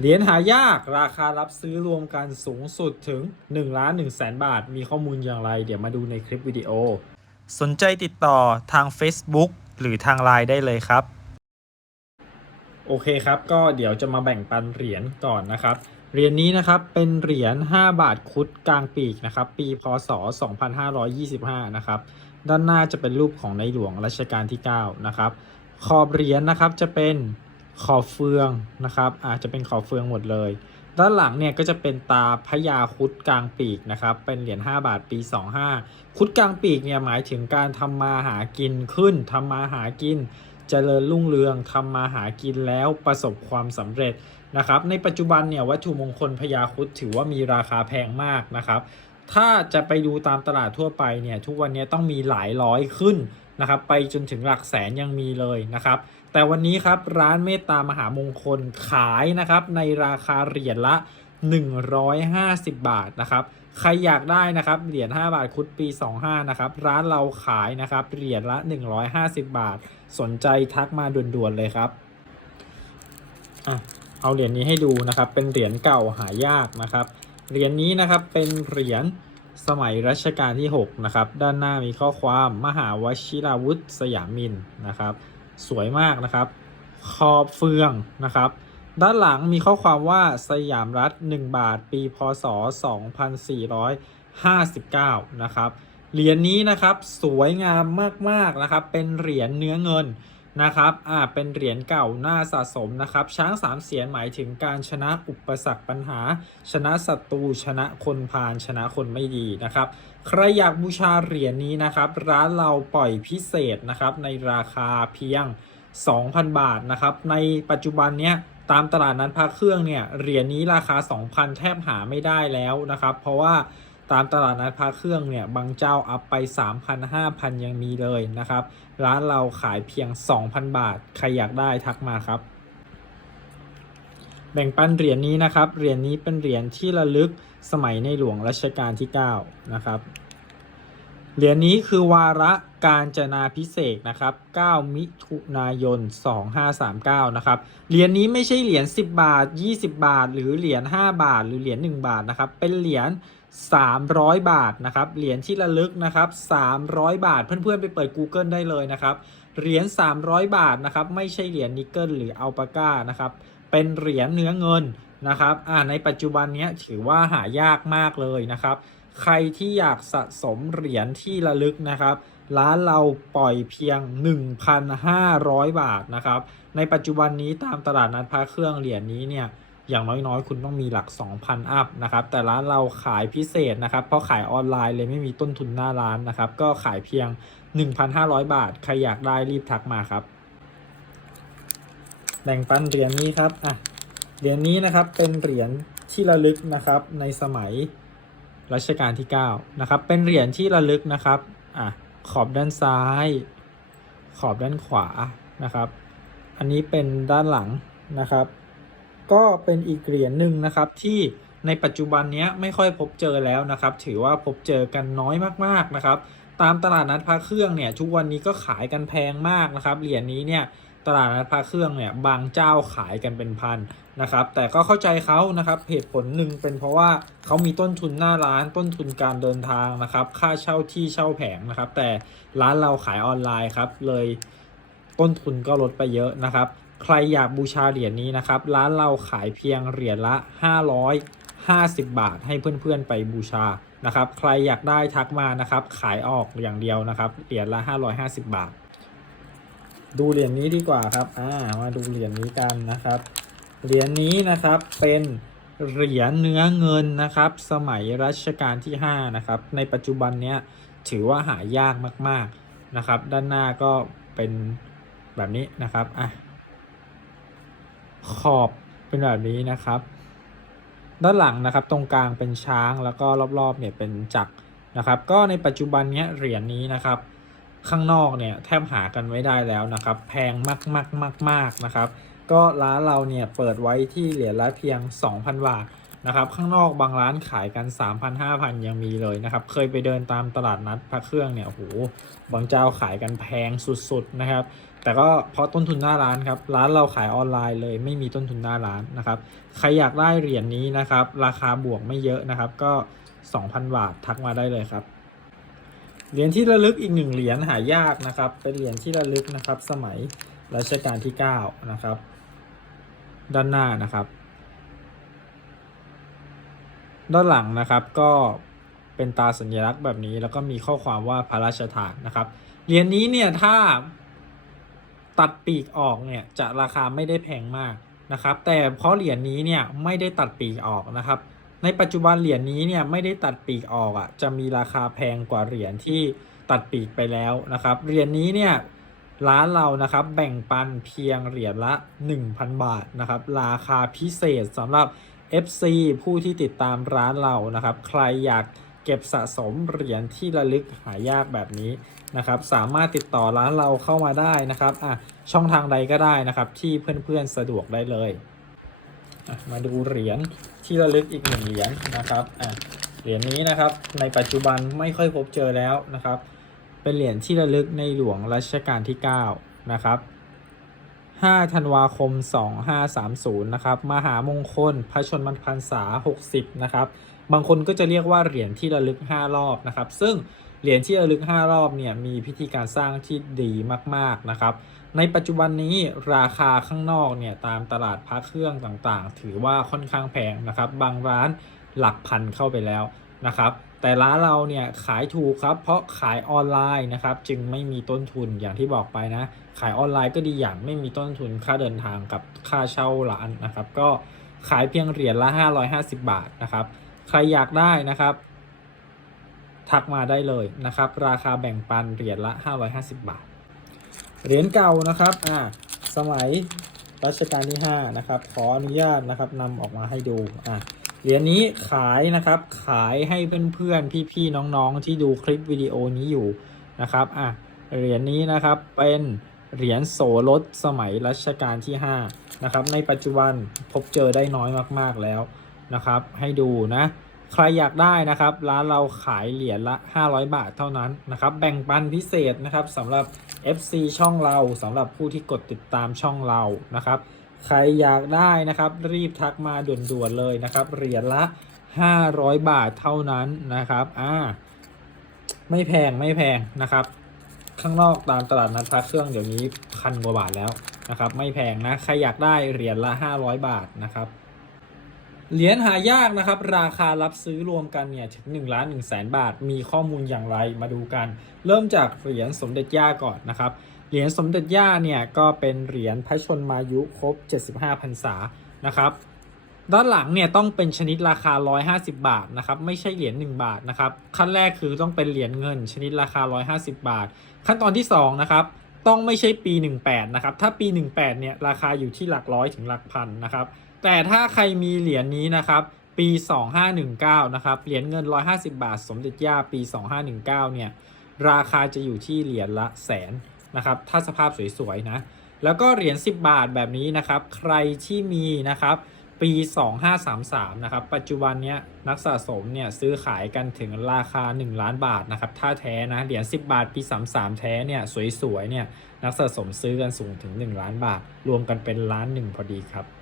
เหรียญหายากราคารับซื้อรวมกันสูงสุดถึง1ล้าน1แสนบาท มีข้อมูลอย่างไร เดี๋ยวมาดูในคลิปวิดีโอ สนใจติดต่อทาง Facebook หรือทาง Line ได้เลยครับ โอเคครับ ก็เดี๋ยวจะมาแบ่งปันเหรียญก่อนนะครับ เหรียญนี้นะครับเป็นเหรียญ5บาทคุดกลางปีกนะครับ ปีพศ 2525 นะครับ ด้านหน้าจะเป็นรูปของในหลวงรัชกาลที่ 9 นะครับ ขอบเหรียญนะครับจะเป็น ขอบเฟืองนะครับ อาจจะเป็นขอบเฟืองหมดเลย ด้านหลังเนี่ยก็จะเป็นตาพญาคุดกลางปีกนะครับ เป็นเหรียญ5บาทปี 25 คุดกลางปีกเนี่ยหมายถึงการทำมาหากินขึ้นทำมาหากินเจริญรุ่งเรืองทำมาหากินแล้วประสบความสำเร็จนะครับ ในปัจจุบันเนี่ยวัตถุมงคลพญาคุดถือว่ามีราคาแพงมากนะครับ ถ้าจะไปดูตามตลาดทั่วไปเนี่ยทุกวันนี้ต้องมีหลายร้อยขึ้นนะครับ ไปจนถึงหลักแสนยังมีเลยนะครับ แต่วันนี้ครับร้านเมตตามหามงคลขายนะครับในราคาเหรียญละ 150 บาทนะครับใครอยากได้นะครับเหรียญ5บาทคุดปี 25นะครับร้านเราขายนะครับเหรียญละ 150 บาท สนใจทักมาด่วนๆเลยครับอะเอาเหรียญนี้ให้ดูนะครับเป็นเหรียญเก่าหายากนะครับเหรียญนี้นะครับเป็นเหรียญสมัยรัชกาลที่6นะครับด้านหน้ามีข้อความมหาวชิราวุธสยามินนะครับ สวยมากนะครับ ขอบเฟืองนะครับ ด้านหลังมีข้อความว่าสยามรัฐ 1 บาท ปีพศ 2459 นะครับ เหรียญนี้นะครับสวยงามมากๆนะครับ เป็นเหรียญเนื้อเงิน นะครับ อ่า เป็นเหรียญเก่าหน้าสะสมนะครับ ช้างสามเสียนหมายถึงการชนะอุปสรรคปัญหา ชนะศัตรู ชนะคนพาล ชนะคนไม่ดีนะครับ ใครอยากบูชาเหรียญนี้นะครับ ร้านเราปล่อยพิเศษนะครับ ในราคาเพียง 2,000 บาทนะครับ ในปัจจุบันเนี้ยตามตลาดนัดพระเครื่องเนี่ย เหรียญนี้ราคา 2,000 แทบหาไม่ได้แล้วนะครับ เพราะว่า ตามตลาดนัดพระเครื่องเนี่ยบางเจ้าอัพไป 3,000 5,000 ยังมีเลยนะครับ ร้านเราขายเพียง 2,000 บาท ใครอยากได้ทักมาครับ แบ่งปันเหรียญนี้นะครับ เหรียญนี้เป็นเหรียญที่ระลึกสมัยในหลวงรัชกาลที่ 9 นะครับ เหรียญนี้คือวาระการจนาพิเศษนะครับ 9 มิถุนายน 2539 นะครับ เหรียญนี้ไม่ใช่เหรียญ 10 บาท 20 บาท หรือเหรียญ 5 บาท หรือเหรียญ 1 บาทนะครับ เป็นเหรียญ 300 บาทนะครับ เหรียญที่ระลึกนะครับ 300 บาท เพื่อนๆ ไปเปิด Google ได้เลยนะครับ เหรียญ 300 บาทนะครับ ไม่ใช่เหรียญนิกเกิลหรืออัลปาก้านะครับ เป็นเหรียญเนื้อเงินนะครับ อ่า ในปัจจุบันนี้ถือว่าหายากมากเลยนะครับ ใครที่อยากสะสมเหรียญที่ระลึกนะครับ ร้านเราปล่อยเพียง 1,500 บาทนะครับ ในปัจจุบันนี้ตามตลาดนัดพระเครื่องเหรียญนี้เนี่ยอย่างน้อยๆ คุณต้องมีหลัก 2,000 อัพนะครับ แต่ร้านเราขายพิเศษนะครับ เพราะขายออนไลน์เลยไม่มีต้นทุนหน้าร้านนะครับ ก็ขายเพียง 1,500 บาท ใครอยากได้รีบทักมาครับ แบ่งปันเหรียญนี้ครับ อะ เหรียญนี้นะครับเป็นเหรียญที่ระลึกนะครับในสมัย รัชกาลที่ 9 นะครับ เป็นเหรียญที่ระลึกนะครับอะขอบด้านซ้าย ขอบด้านขวานะครับ อันนี้เป็นด้านหลังนะครับ ก็เป็นอีกเหรียญหนึ่งนะครับที่ในปัจจุบันนี้ไม่ค่อยพบเจอแล้วนะครับ ถือว่าพบเจอกันน้อยมากๆนะครับ ตามตลาดนัดพระเครื่องเนี่ยทุกวันนี้ก็ขายกันแพงมากนะครับ เหรียญนี้เนี่ย ตลาดนัดพระเครื่องเนี่ยบางเจ้าขายกันเป็นพันนะครับ แต่ก็เข้าใจเขานะครับเหตุผลหนึ่งเป็นเพราะว่าเขามีต้นทุนหน้าร้านต้นทุนการเดินทางนะครับ ค่าเช่าที่เช่าแผงนะครับ แต่ร้านเราขายออนไลน์ครับเลยต้นทุนก็ลดไปเยอะนะครับ ใครอยากบูชาเหรียญนี้นะครับ ร้านเราขายเพียงเหรียญละ 550 บาทให้เพื่อนๆไปบูชานะครับ ใครอยากได้ทักมานะครับ ขายออกอย่างเดียวนะครับ เหรียญละ 550 บาท ดูเหรียญนี้ดีกว่าครับ อ่า มาดูเหรียญนี้กันนะครับ เหรียญนี้นะครับเป็นเหรียญเนื้อเงินนะครับ สมัยรัชกาลที่ 5 นะครับ ในปัจจุบันเนี้ยถือว่าหายากมากๆนะครับ ด้านหน้าก็เป็นแบบนี้นะครับ อะ ขอบเป็นแบบนี้นะครับ ด้านหลังนะครับ ตรงกลางเป็นช้างแล้วก็รอบๆเนี่ยเป็นจักรนะครับ ก็ในปัจจุบันเนี้ยเหรียญนี้นะครับ ข้างนอกเนี่ยแทบหากันไม่ได้แล้วนะครับ แพงมากมากมากมากๆนะครับ ก็ร้านเราเนี่ยเปิดไว้ที่เหรียญละเพียง 2,000 บาทนะครับข้างนอกบางร้านขายกัน 3,000 5,000 ยังมีเลยนะครับ เคยไปเดินตามตลาดนัดพระเครื่องเนี่ยโอ้โหบางเจ้าขายกันแพงสุดๆนะครับ แต่ก็เพราะต้นทุนหน้าร้านครับ ร้านเราขายออนไลน์เลย ไม่มีต้นทุนหน้าร้านนะครับ ใครอยากได้เหรียญนี้นะครับ ราคาบวกไม่เยอะนะครับ ก็ 2,000 บาททักมาได้เลยครับ เหรียญที่ระลึกอีกหนึ่งเหรียญหายากนะครับ เป็นเหรียญที่ระลึกนะครับ สมัยรัชกาลที่ 9 นะครับ ด้านหน้านะครับ ด้านหลังนะครับก็เป็นตาสัญลักษณ์แบบนี้ แล้วก็มีข้อความว่าพระราชทานนะครับเหรียญนี้เนี่ยถ้าตัดปีกออกเนี่ยจะราคาไม่ได้แพงมากนะครับ แต่เพราะเหรียญนี้เนี่ยไม่ได้ตัดปีกออกนะครับ ในปัจจุบันเหรียญนี้เนี่ยไม่ได้ตัดปีกออกอะ่ะจะมีราคาแพงกว่าเหรียญที่ตัดปีกไปแล้วนะครับเหรียญนี้เนี่ยร้านเรานะครับแบ่งปันเพียงเหรียญละ 1,000 บาทนะครับราคาพิเศษสำหรับ FC ผู้ที่ติดตามร้านเรานะครับใครอยากเก็บสะสมเหรียญที่ระลึกหายากแบบนี้นะครับสามารถติดต่อร้านเราเข้ามาได้นะครับอะช่องทางใดก็ได้นะครับที่เพื่อนๆสะดวกได้เลย มาดูเหรียญที่ระลึกอีกหนึ่งเหรียญนะครับอะเหรียญนี้นะครับในปัจจุบันไม่ค่อยพบเจอแล้วนะครับ เป็นเหรียญที่ระลึกในหลวงรัชกาลที่ 9 นะครับ 5 ธันวาคม 2530 นะครับ มหามงคล พระชนมพรรษา 60 นะครับ บางคนก็จะเรียกว่าเหรียญที่ระลึก 5 รอบนะครับ ซึ่งเหรียญที่ระลึก 5 รอบเนี่ยมีพิธีการสร้างที่ดีมากๆนะครับ ในปัจจุบันนี้ราคาข้างนอกเนี่ยตามตลาดพระเครื่องต่างๆ ถือว่าค่อนข้างแพงนะครับ บางร้านหลักพันเข้าไปแล้วนะครับ แต่ร้านเราเนี่ยขายถูกครับ เพราะขายออนไลน์นะครับ จึงไม่มีต้นทุนอย่างที่บอกไปนะ ขายออนไลน์ก็ดีอย่างไม่มีต้นทุนค่าเดินทางกับค่าเช่าร้านนะครับ ก็ขายเพียงเหรียญละ 550 บาทนะครับ ใครอยากได้นะครับ ทักมาได้เลยนะครับ ราคาแบ่งปันเหรียญละ 550 บาท เหรียญเก่านะครับอ่าสมัยรัชกาลที่5นะครับขออนุญาตนะครับนำออกมาให้ดูอ่าเหรียญนี้ขายนะครับขายให้เพื่อนๆพี่ๆน้องๆที่ดูคลิปวิดีโอนี้อยู่นะครับอะเหรียญนี้นะครับเป็นเหรียญโสรถสมัยรัชกาลที่5นะครับในปัจจุบันพบเจอได้น้อยมากๆแล้วนะครับ ให้ดูนะ ใครอยากได้นะครับ ร้านเราขายเหรียญละ 500 บาทเท่านั้นนะครับ แบ่งปันพิเศษนะครับสำหรับ FC ช่องเราสำหรับผู้ที่กดติดตามช่องเรานะครับ ใครอยากได้นะครับ รีบทักมาด่วนๆเลยนะครับ เหรียญละ 500 บาทเท่านั้นนะครับอ่าไม่แพงไม่แพงนะครับ ข้างนอกตามตลาดนัดพระเครื่องเดี๋ยวนี้พันกว่าบาทแล้วนะครับ ไม่แพงนะ ใครอยากได้เหรียญละ 500 บาทนะครับ เหรียญหายากนะครับ ราคารับซื้อรวมกันเนี่ยถึง1ล้าน1แสนบาท มีข้อมูลอย่างไรมาดูกัน เริ่มจากเหรียญสมเด็จย่าก่อนนะครับ เหรียญสมเด็จย่าเนี่ยก็เป็นเหรียญพระชนมายุครบ 75พรรษานะครับ ด้านหลังเนี่ยต้องเป็นชนิดราคา 150 บาทนะครับไม่ใช่เหรียญ1บาทนะครับขั้นแรกคือต้องเป็นเหรียญเงินชนิดราคา 150 บาท ขั้นตอนที่2นะครับ ต้องไม่ใช่ปี 18 นะครับ ถ้าปี 18 เนี่ยราคาอยู่ที่หลักร้อยถึงหลักพันนะครับ แต่ถ้าใครมีเหรียญนี้นะครับ ปี 2519 นะครับ เหรียญเงิน 150 บาท สมเด็จย่าปี 2519 เนี่ย ราคาจะอยู่ที่เหรียญละแสนนะครับ ถ้าสภาพสวยๆนะ แล้วก็เหรียญ 10 บาทแบบนี้นะครับ ใครที่มีนะครับ ปี 2533 นะครับ ปัจจุบันเนี้ยนักสะสมเนี่ยซื้อขายกันถึงราคา 1 ล้านบาทนะครับ ถ้าแท้นะเหรียญ10 บาทปี 33 แท้เนี่ยสวยๆเนี่ยนักสะสมซื้อกันสูงถึง 1 ล้านบาท รวมกันเป็นล้านหนึ่งพอดีครับ